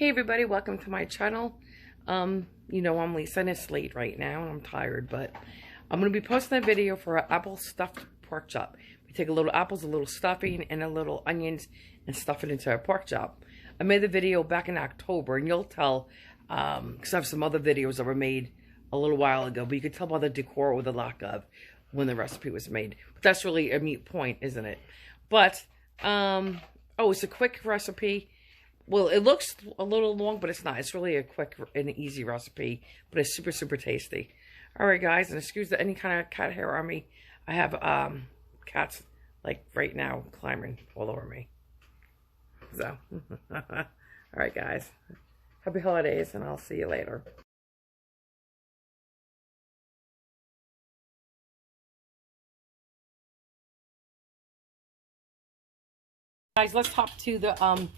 Hey everybody, welcome to my channel. You know I'm Lisa and it's late right now and I'm tired, but I'm going to be posting a video for an apple stuffed pork chop. We take a little apples, a little stuffing, and a little onions and stuff it into a pork chop. I made the video back in October and you'll tell, because I have some other videos that were made a little while ago, but you could tell by the decor or the lack of when the recipe was made. But that's really a moot point, isn't it? But, oh, it's a quick recipe. Well, it looks a little long, but it's not. It's really a quick and easy recipe, but it's super, super tasty. All right, guys, and excuse any kind of cat hair on me. I have cats, like, right now climbing all over me. So, all right, guys. Happy holidays, and I'll see you later. Guys, let's hop to the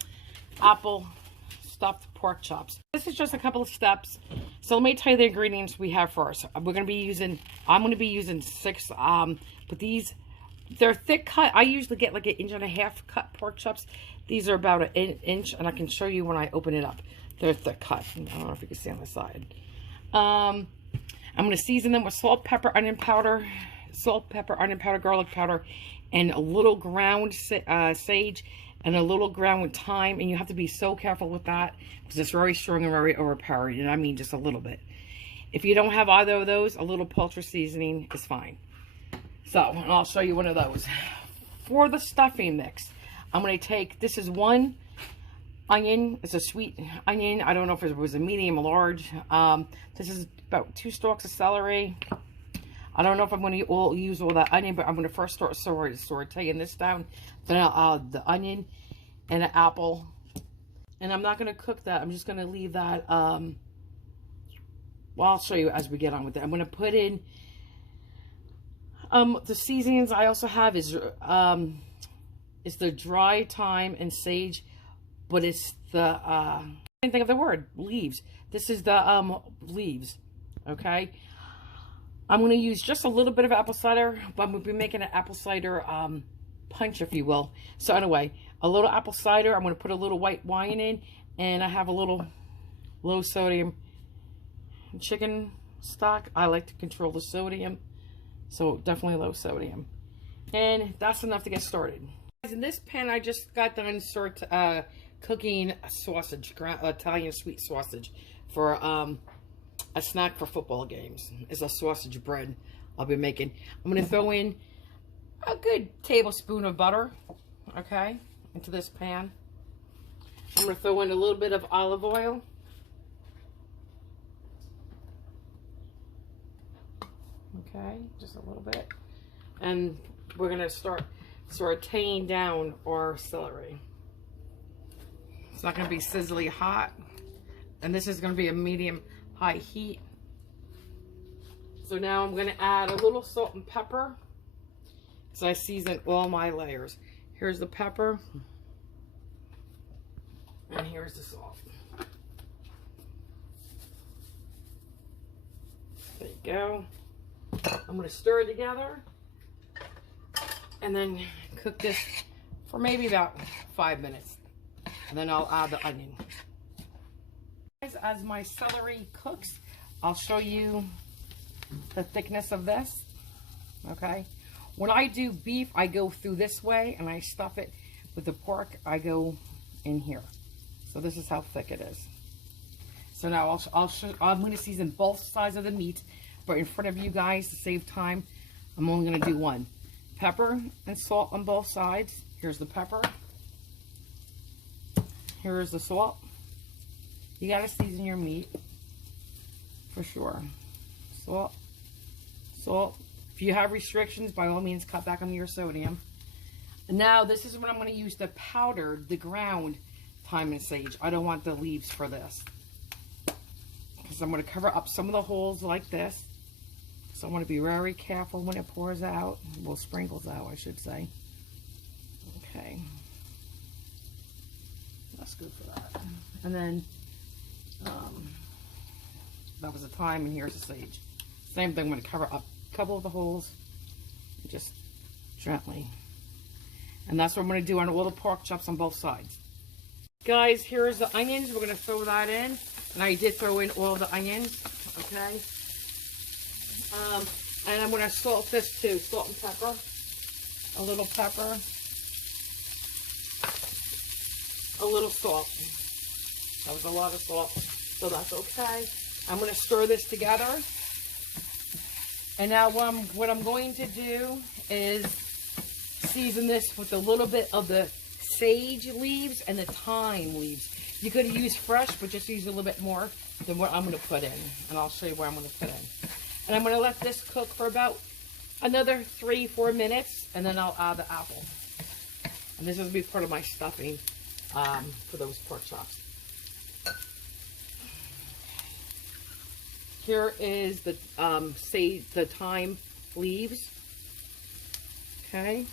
apple stuffed pork chops. This is just a couple of steps. So let me tell you the ingredients we have first. I'm going to be using 6, but these, they're thick cut. I usually get like 1.5 inch cut pork chops. These are about an inch, and I can show you when I open it up. They're thick cut. I don't know if you can see on the side. I'm going to season them with salt, pepper, onion powder, garlic powder, and a little ground sage, and a little ground thyme. And you have to be so careful with that because it's very strong and very overpowering, and I mean just a little bit. If you don't have either of those, a little poultry seasoning is fine. So I'll show you one of those. For the stuffing mix, I'm going to take, this is 1 onion. It's a sweet onion. I don't know if it was a medium or large. This is about 2 stalks of celery. I don't know if I'm going to use all that onion, but I'm going to first start sauteing this down. Then I'll add the onion and an apple. And I'm not going to cook that. I'm just going to leave that. Well, I'll show you as we get on with it. I'm going to put in the seasonings I also have is the dry thyme and sage, but it's the I can't think of the word, leaves. This is the leaves. Okay. I'm going to use just a little bit of apple cider, but I'm going to be making an apple cider punch, if you will. So anyway, a little apple cider. I'm going to put a little white wine in, and I have a little low sodium chicken stock. I like to control the sodium, so definitely low sodium. And that's enough to get started. In this pan, I just got done cooking a sausage, Italian sweet sausage for a snack for football games. Is a sausage bread I'll be making. I'm going to throw in a good tablespoon of butter, okay, into this pan. I'm going to throw in a little bit of olive oil. Okay, just a little bit. And we're going to start sauteing down our celery. It's not going to be sizzly hot. And this is going to be a medium high heat. So now I'm going to add a little salt and pepper because I season all my layers. Here's the pepper, and here's the salt. There you go. I'm going to stir it together and then cook this for maybe about 5 minutes, and then I'll add the onion. As my celery cooks, I'll show you the thickness of this. Okay, when I do beef, I go through this way, and I stuff it. With the pork, I go in here. So this is how thick it is. So now I'm going to season both sides of the meat, but in front of you guys to save time, I'm only going to do one. Pepper and salt on both sides. Here's the pepper. Here's the salt. You gotta season your meat for sure. Salt, salt. If you have restrictions, by all means, cut back on your sodium. Now, this is when I'm going to use the powdered, the ground thyme and sage. I don't want the leaves for this because I'm going to cover up some of the holes like this. So I'm going to be very careful when it pours out. Well, sprinkles out, I should say. Okay, that's good for that. And then that was the thyme, and here's the sage. Same thing, I'm going to cover up a couple of the holes, just gently. And that's what I'm going to do on all the pork chops on both sides. Guys, here's the onions. We're going to throw that in. And I did throw in all the onions. Okay. And I'm going to salt this too. Salt and pepper. A little pepper. A little salt. That was a lot of salt. So that's okay. I'm going to stir this together. And now what I'm going to do is season this with a little bit of the sage leaves and the thyme leaves. You could use fresh, but just use a little bit more than what I'm going to put in. And I'll show you where I'm going to put in. And I'm going to let this cook for about another 3-4 minutes, and then I'll add the apple. And this is going to be part of my stuffing for those pork chops. Here is the the thyme leaves. Okay.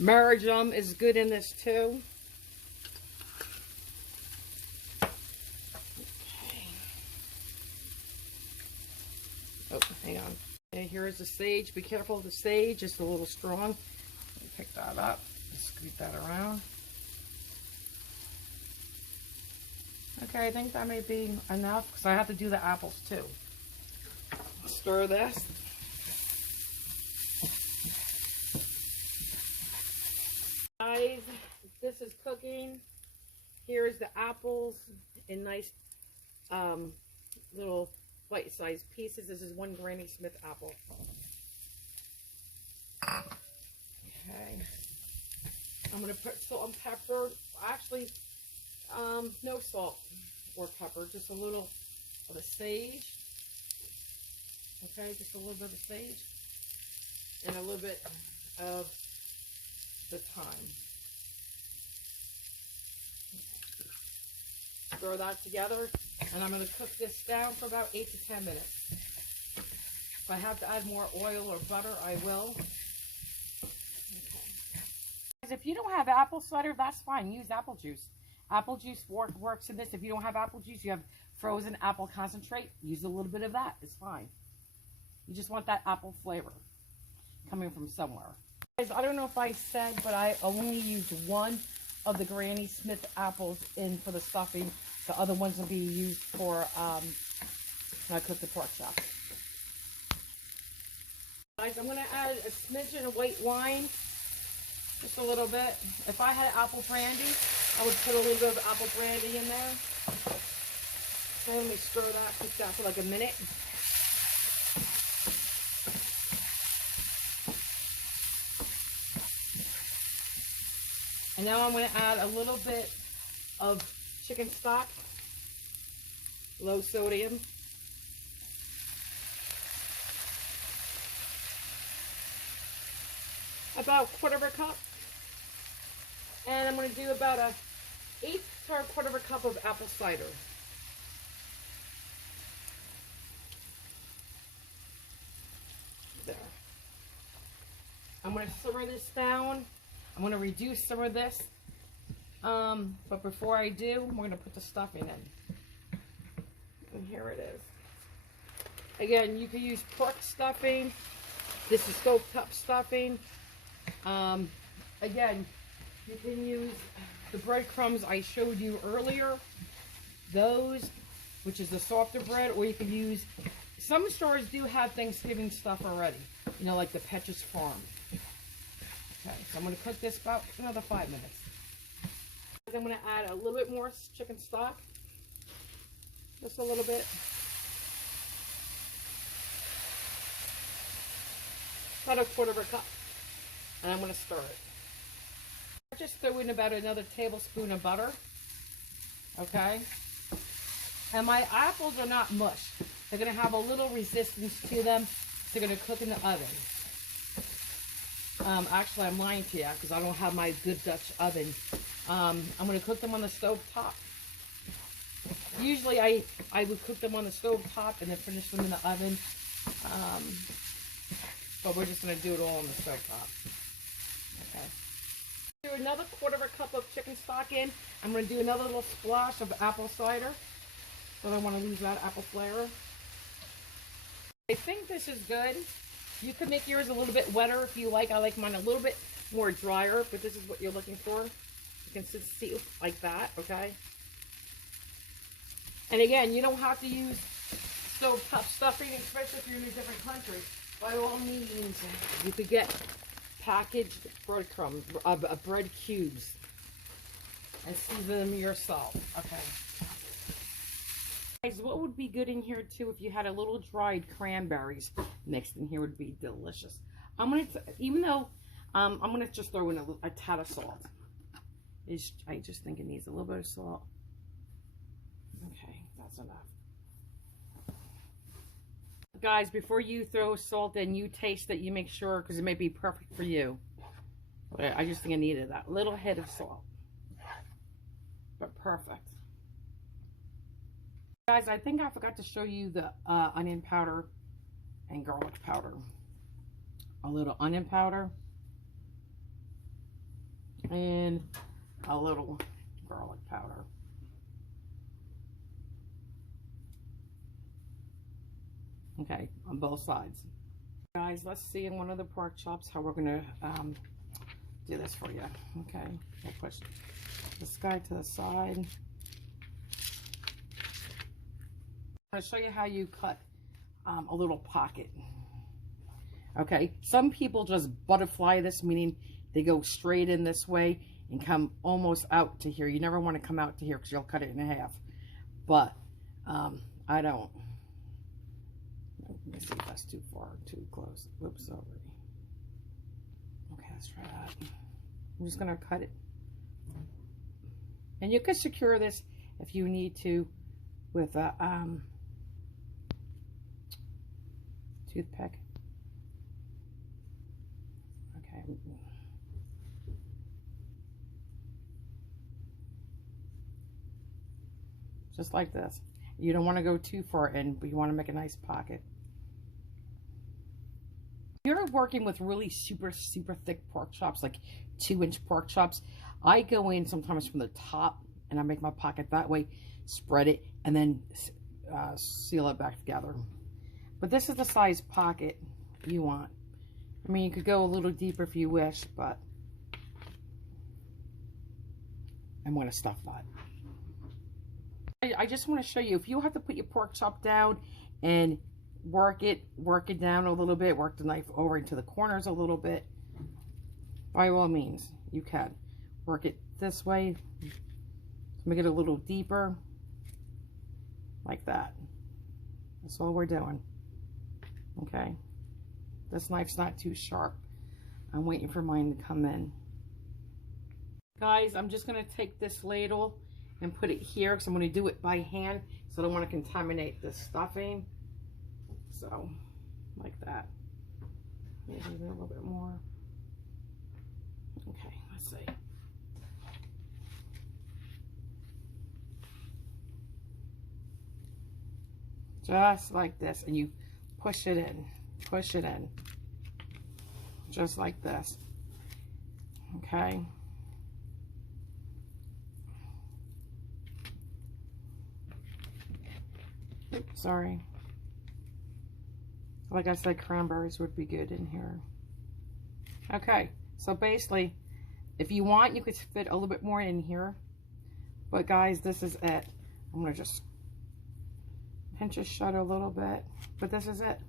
Marjoram is good in this too. Okay. Oh, hang on. Okay, here is the sage. Be careful of the sage. It's a little strong. Let me pick that up and scoot that around. Okay, I think that may be enough because I have to do the apples too. Stir this. Guys, this is cooking. Here's the apples in nice little bite-sized pieces. This is one Granny Smith apple. Okay. I'm going to put salt and pepper. Actually, no salt or pepper, just a little of the sage. Okay, just a little bit of sage and a little bit of the thyme. Stir that together, and I'm going to cook this down for about 8 to 10 minutes. If I have to add more oil or butter, I will. Okay. If you don't have apple cider, that's fine. Use apple juice. Apple juice works in this. If you don't have apple juice, you have frozen apple concentrate. Use a little bit of that. It's fine. You just want that apple flavor coming from somewhere. Guys, I don't know if I said, but I only used one of the Granny Smith apples in for the stuffing. The other ones will be used for when I cook the pork chop. Guys, I'm going to add a smidgen of white wine. Just a little bit. If I had apple brandy, I would put a little bit of apple brandy in there. So let me stir that, cook that for like a minute. And now I'm going to add a little bit of chicken stock, low sodium. About a quarter of a cup. And I'm going to do about a 1/8 to a quarter of a cup of apple cider. There. I'm going to simmer this down. I'm going to reduce some of this. But before I do, I'm going to put the stuffing in. And here it is. Again, you can use pork stuffing. This is stovetop stuffing. Again, you can use the breadcrumbs I showed you earlier. Those, which is the softer bread, or you can use, some stores do have Thanksgiving stuff already. You know, like the Petrus Farm. Okay, so I'm going to cook this about another 5 minutes. I'm going to add a little bit more chicken stock. Just a little bit. About a quarter of a cup. And I'm going to stir it. I just threw in about another tablespoon of butter. Okay. And my apples are not mushed. They're going to have a little resistance to them. They're going to cook in the oven. Actually, I'm lying to you because I don't have my good Dutch oven. I'm going to cook them on the stove top. Usually, I would cook them on the stove top and then finish them in the oven. But we're just going to do it all on the stove top. Okay. Do another quarter of a cup of chicken stock in. I'm going to do another little splash of apple cider. So I don't want to lose that apple flavor. I think this is good. You could make yours a little bit wetter if you like. I like mine a little bit more drier, but this is what you're looking for. Consistency like that, okay? And again, you don't have to use stovetop stuffing, especially if you're in a different country. By all means, you could get packaged breadcrumbs, bread cubes, and season them yourself, okay? Guys, what would be good in here too if you had a little dried cranberries mixed in here would be delicious. I'm gonna, even though I'm gonna just throw in a tad of salt. I just think it needs a little bit of salt. Okay, that's enough. Guys, before you throw salt in, you taste it. You make sure, because it may be perfect for you. But I just think I needed that little hit of salt. But perfect. Guys, I think I forgot to show you the onion powder and garlic powder. A little onion powder and a little garlic powder. Okay, on both sides. Guys, let's see in one of the pork chops how we're gonna do this for you. Okay, we'll push this guy to the side. I'm gonna show you how you cut a little pocket. Okay, some people just butterfly this, meaning they go straight in this way and come almost out to here. You never want to come out to here because you'll cut it in half. But I don't. Let me see if that's too far, too close. Whoops, sorry. Okay, let's try that. I'm just gonna cut it. And you can secure this if you need to with a toothpick. Okay. Just like this. You don't want to go too far in, but you want to make a nice pocket. If you're working with really super thick pork chops, like 2-inch pork chops, I go in sometimes from the top and I make my pocket that way, spread it, and then seal it back together. But this is the size pocket you want. I mean, you could go a little deeper if you wish, but I'm going to stuff that. I just want to show you, if you have to put your pork chop down and work it down a little bit, work the knife over into the corners a little bit, by all means, you can. Work it this way, make it a little deeper, like that. That's all we're doing. Okay. This knife's not too sharp. I'm waiting for mine to come in. Guys, I'm just going to take this ladle and put it here because I'm going to do it by hand, so I don't want to contaminate the stuffing. So, like that. Maybe a little bit more. Okay, let's see. Just like this, and you push it in, just like this. Okay. Oops, sorry. Like I said, cranberries would be good in here. Okay, so basically, if you want, you could fit a little bit more in here. But guys, this is it. I'm gonna just pinch it shut a little bit, but this is it.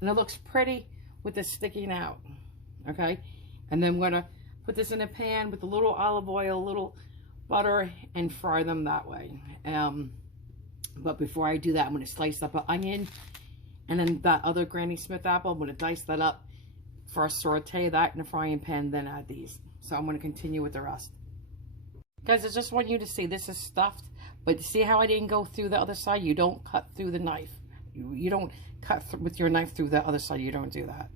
And it looks pretty with this sticking out. Okay, and then I'm gonna put this in a pan with a little olive oil, a little butter, and fry them that way. But before I do that, I'm going to slice up an onion, and then that other Granny Smith apple, I'm going to dice that up. First saute that in a frying pan, then add these. So I'm going to continue with the rest. Guys, I just want you to see this is stuffed, but see how I didn't go through the other side? You don't cut through the knife. You don't cut with your knife through the other side. You don't do that.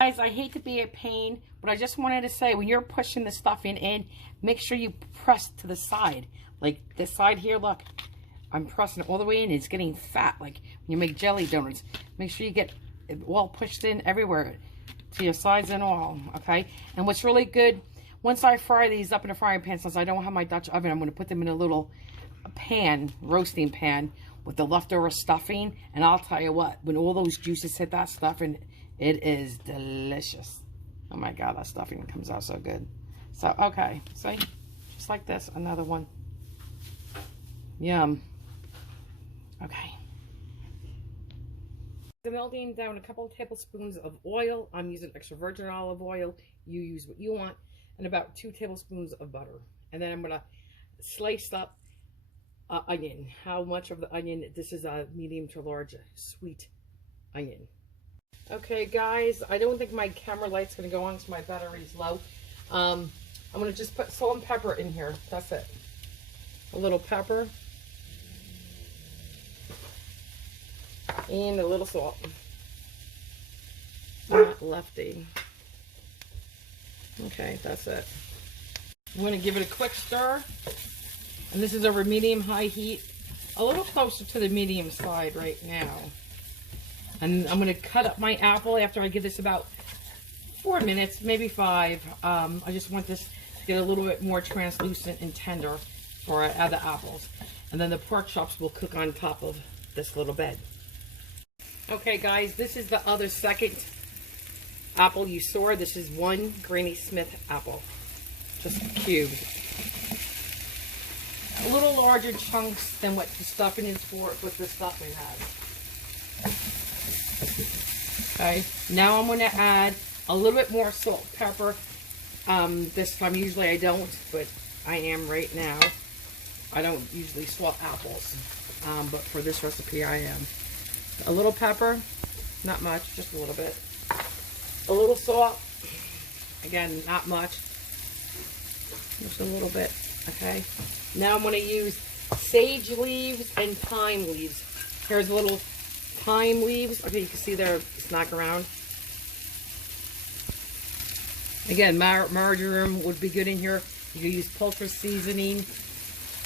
Guys, I hate to be a pain, but I just wanted to say, when you're pushing the stuffing in, make sure you press to the side. Like this side here, look. I'm pressing it all the way in. It's getting fat, like when you make jelly donuts. Make sure you get it all pushed in everywhere, to your sides and all, okay? And what's really good, once I fry these up in a frying pan, since I don't have my Dutch oven, I'm going to put them in a little pan, roasting pan, with the leftover stuffing. And I'll tell you what, when all those juices hit that stuffing, it is delicious. Oh my God, that stuffing comes out so good. So, okay, see, just like this, another one. Yum. Okay. I'm melting down a couple of tablespoons of oil. I'm using extra virgin olive oil. You use what you want. And about 2 tablespoons of butter. And then I'm going to slice up onion. How much of the onion? This is a medium to large sweet onion. Okay, guys, I don't think my camera light's going to go on because my battery's low. I'm going to just put salt and pepper in here. That's it. A little pepper. And a little salt. Not lefty. Okay, that's it. I'm going to give it a quick stir. And this is over medium-high heat. A little closer to the medium side right now. And I'm going to cut up my apple after I give this about 4 minutes, maybe 5. I just want this to get a little bit more translucent and tender before I add the apples. And then the pork chops will cook on top of this little bed. Okay, guys, this is the other second apple you saw. This is one Granny Smith apple, just cubed. A little larger chunks than what the stuffing is for, what the stuffing has. Okay, now I'm going to add a little bit more salt, pepper. This time, usually I don't, but I am right now. I don't usually salt apples, but for this recipe I am. A little pepper, not much, just a little bit. A little salt, again, not much, just a little bit, okay? Now I'm going to use sage leaves and thyme leaves. Here's a little thyme leaves. Okay, you can see there, it's knocking around. Again, marjoram would be good in here. You can use poultry seasoning,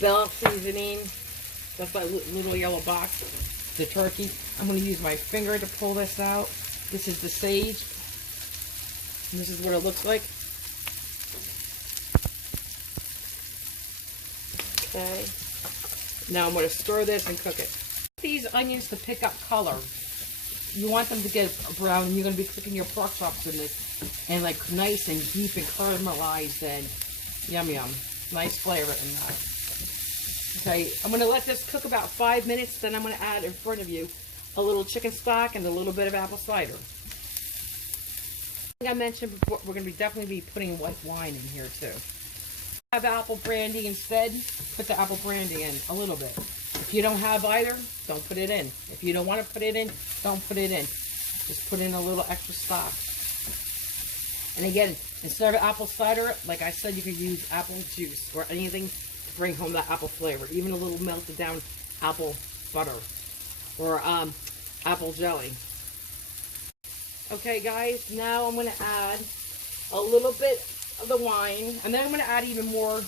bell seasoning. That's that little yellow box. The turkey. I'm going to use my finger to pull this out. This is the sage. And this is what it looks like. Okay. Now I'm going to stir this and cook it. These onions to pick up color. You want them to get brown, and you're going to be cooking your pork chops in this. And like nice and deep and caramelized and yum yum. Nice flavor in that. Okay, I'm going to let this cook about 5 minutes, then I'm going to add in front of you a little chicken stock and a little bit of apple cider. Like I mentioned before, we're going to definitely be putting white wine in here too. Have apple brandy instead, put the apple brandy in a little bit. If you don't have either, don't put it in. If you don't want to put it in, don't put it in. Just put in a little extra stock. And again, instead of apple cider, like I said, you can use apple juice or anything to bring home that apple flavor. Even a little melted down apple butter or apple jelly. Okay, guys, now I'm going to add a little bit of the wine, and then I'm going to add even more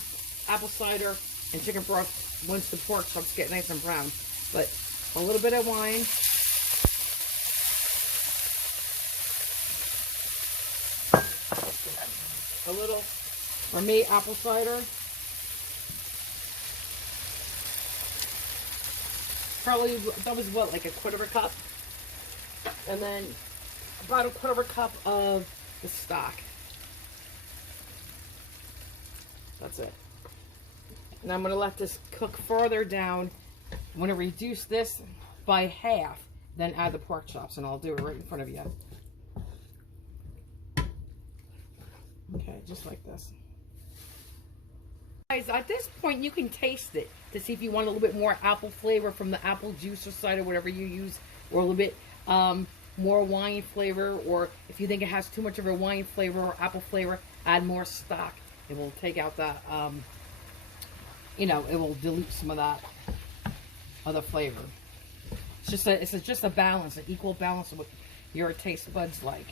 apple cider and chicken broth once the pork chops get nice and brown. But a little bit of wine. A little, for me, apple cider. Probably, that was what, like a quarter of a cup? And then about a quarter of a cup of the stock. That's it. And I'm going to let this cook further down. I'm going to reduce this by half, then add the pork chops, and I'll do it right in front of you. Okay, just like this. Guys, at this point, you can taste it to see if you want a little bit more apple flavor from the apple juice or cider, whatever you use, or a little bit more wine flavor, or if you think it has too much of a wine flavor or apple flavor, add more stock. It will take out that, you know, it will dilute some of that other flavor. It's just a balance, an equal balance of what your taste buds like.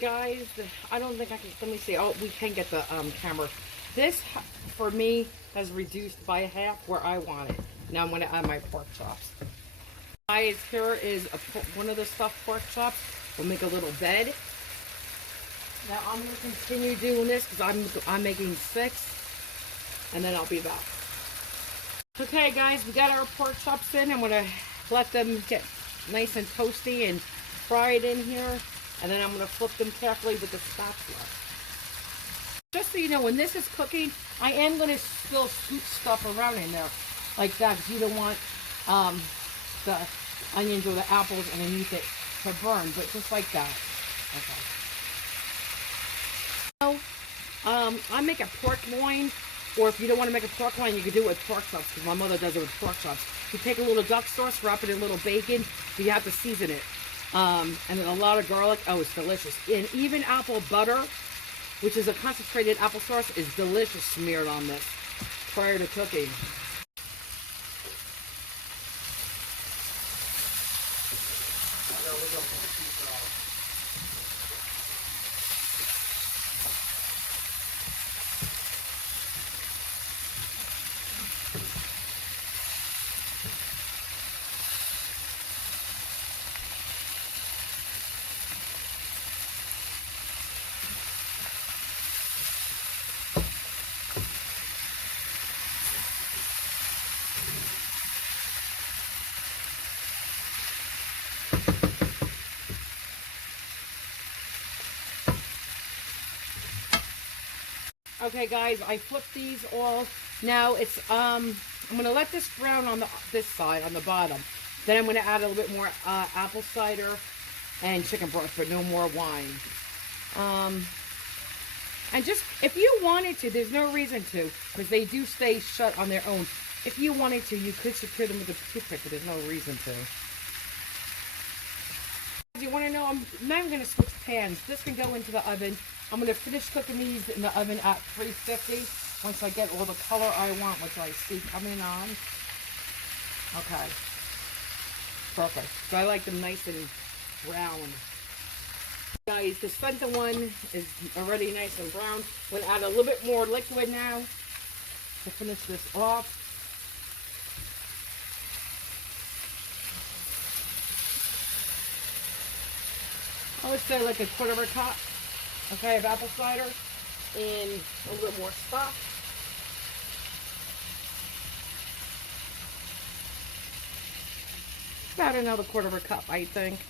Guys, I don't think I can, let me see, oh, we can get the camera. This, for me, has reduced by half where I want it. Now I'm going to add my pork chops. Guys, here is one of the stuffed pork chops. We'll make a little bed. Now I'm going to continue doing this because I'm making 6, and then I'll be back. Okay, guys, we got our pork chops in. I'm going to let them get nice and toasty and fry it in here, and then I'm going to flip them carefully with the spatula. Just so you know, when this is cooking, I am going to still scoop stuff around in there like that, because you don't want the onions or the apples underneath it to burn, but just like that. Okay. So, I make a pork loin, or if you don't want to make a pork loin, you can do it with pork chops, because my mother does it with pork chops. You take a little duck sauce, wrap it in a little bacon, but you have to season it. And then a lot of garlic. Oh, it's delicious. And even apple butter, which is a concentrated applesauce, is delicious smeared on this prior to cooking. Okay, guys, I flipped these all. Now it's I'm gonna let this brown on this side on the bottom. Then I'm gonna add a little bit more apple cider and chicken broth, but no more wine. And just if you wanted to, there's no reason to, because they do stay shut on their own. If you wanted to, you could secure them with a toothpick, but there's no reason to. You want to know? Now I'm going to switch pans. This can go into the oven. I'm going to finish cooking these in the oven at 350 once I get all the color I want, which I see coming on. Okay. Perfect. So I like them nice and brown. Guys, the center one is already nice and brown. I'm going to add a little bit more liquid now to finish this off. I would say like a quarter of a cup, okay, of apple cider and a little more stock. About another quarter of a cup, I think.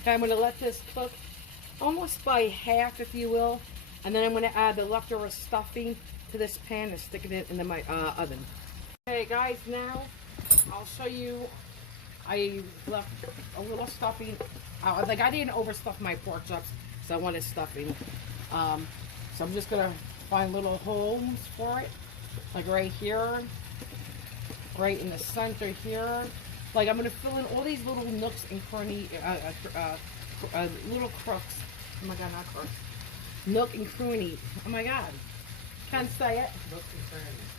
Okay, I'm going to let this cook almost by half, if you will, and then I'm going to add the leftover stuffing to this pan and stick it in my oven. Okay, guys, now I'll show you. I left a little stuffing out. Like, I didn't overstuff my pork chops, so I wanted stuffing. So I'm just going to find little holes for it. Like right here. Right in the center here. Like, I'm going to fill in all these little nooks and cranny, little crooks. Oh my God, not crooks. Nook and cranny. Oh my God. Can't say it.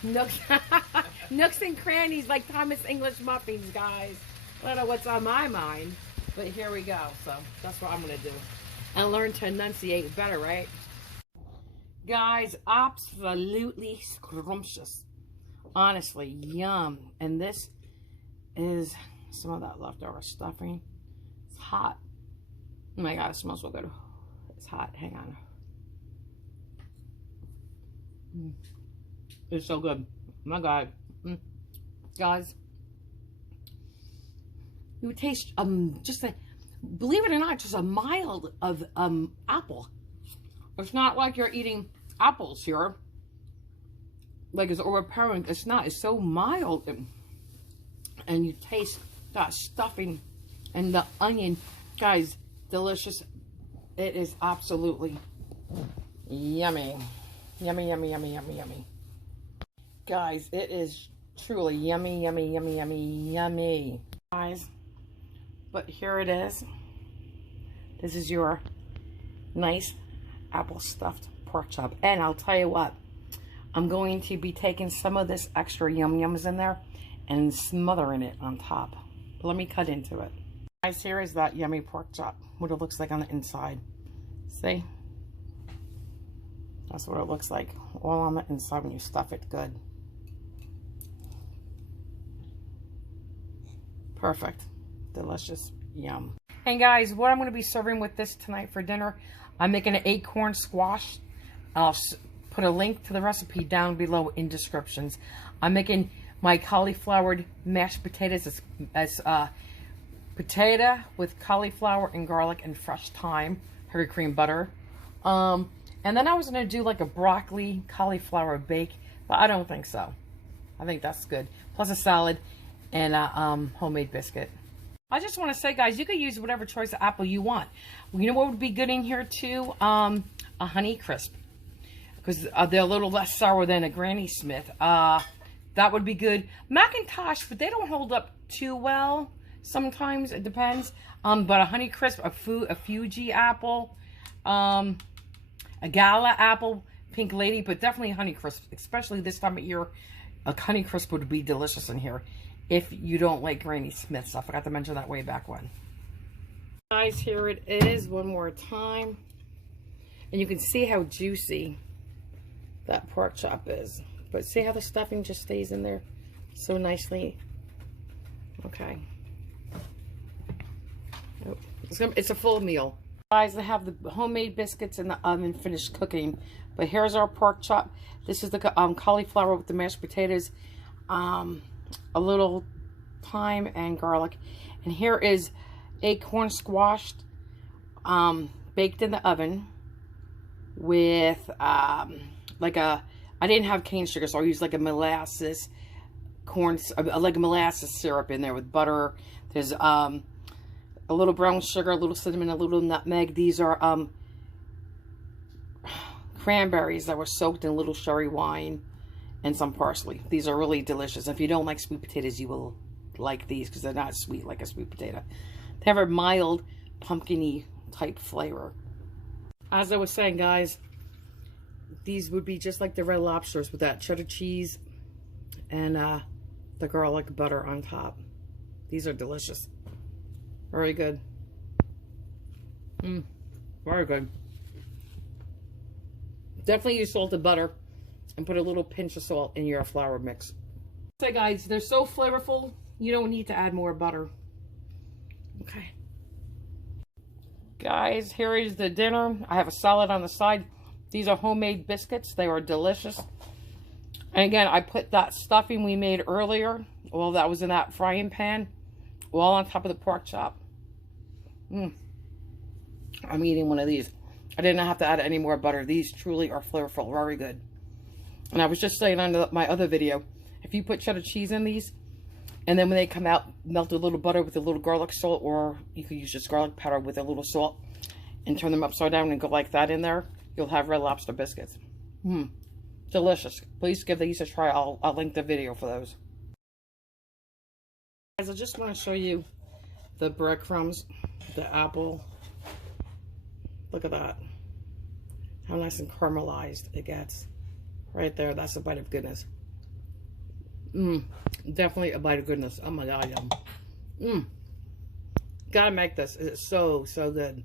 Nooks and crannies. Nooks and crannies, like Thomas English muffins, guys. I don't know what's on my mind, but here we go. So that's what I'm going to do. And learn to enunciate better, right? Guys, absolutely scrumptious. Honestly, yum. And this is some of that leftover stuffing. It's hot. Oh my God, it smells so good. It's hot. Hang on. It's so good. Oh my God. Guys, you would taste just a, believe it or not, just a mild of apple. It's not like you're eating apples here, like it's overpowering. It's not. It's so mild, and you taste that stuffing and the onion. Guys, delicious. It is absolutely yummy. Yummy, yummy, yummy, yummy, yummy. Guys, it is truly yummy, yummy, yummy, yummy, yummy. Guys, but here it is. This is your nice apple stuffed pork chop. And I'll tell you what, I'm going to be taking some of this extra yum yums in there and smothering it on top. But let me cut into it. Guys, here is that yummy pork chop, what it looks like on the inside. See? That's what it looks like, all on the inside when you stuff it good. Perfect. Delicious. Yum. Hey guys, what I'm going to be serving with this tonight for dinner, I'm making an acorn squash. I'll put a link to the recipe down below in descriptions. I'm making my cauliflower mashed potatoes as potato with cauliflower and garlic and fresh thyme, heavy cream butter. And then I was going to do like a broccoli cauliflower bake, but I don't think so. I think that's good. Plus a salad and a homemade biscuit. I just want to say, guys, you could use whatever choice of apple you want. You know what would be good in here too? A Honey Crisp. Because they're a little less sour than a Granny Smith. That would be good. Macintosh, but they don't hold up too well. Sometimes, it depends. But a Honey Crisp, a Fuji apple, a Gala apple, Pink Lady, but definitely a Honey Crisp. Especially this time of year, a Honey Crisp would be delicious in here. If you don't like Granny Smiths. I forgot to mention that way back when. Guys, here it is one more time. And you can see how juicy that pork chop is. But see how the stuffing just stays in there so nicely? Okay. Oh, it's a full meal. Guys, I have the homemade biscuits in the oven finished cooking. But here's our pork chop. This is the cauliflower with the mashed potatoes. A little thyme and garlic. And here is Acorn Squash baked in the oven with like I didn't have cane sugar, so I used like a molasses like a molasses syrup in there with butter. There's a little brown sugar, a little cinnamon, a little nutmeg. These are cranberries that were soaked in a little sherry wine and some parsley. These are really delicious. If you don't like sweet potatoes, you will like these because they're not sweet like a sweet potato. They have a mild pumpkin-y type flavor. As I was saying, guys, these would be just like the Red Lobsters with that cheddar cheese and the garlic butter on top. These are delicious. Very good. Very good. Definitely use salted butter and put a little pinch of salt in your flour mix. So guys, they're so flavorful, you don't need to add more butter. Okay. Guys, here is the dinner. I have a salad on the side. These are homemade biscuits. They are delicious. And again, I put that stuffing we made earlier, well, that was in that frying pan, all on top of the pork chop. I'm eating one of these. I didn't have to add any more butter. These truly are flavorful. Very good. And I was just saying on my other video, if you put cheddar cheese in these, and then when they come out, melt a little butter with a little garlic salt, or you could use just garlic powder with a little salt, and turn them upside down and go like that in there, you'll have Red Lobster biscuits. Delicious. Please give these a try. I'll link the video for those. Guys, I just want to show you the breadcrumbs, the apple. Look at that. How nice and caramelized it gets. Right there. That's a bite of goodness. Definitely a bite of goodness. Oh my God, yum. Gotta make this. It's so, so good.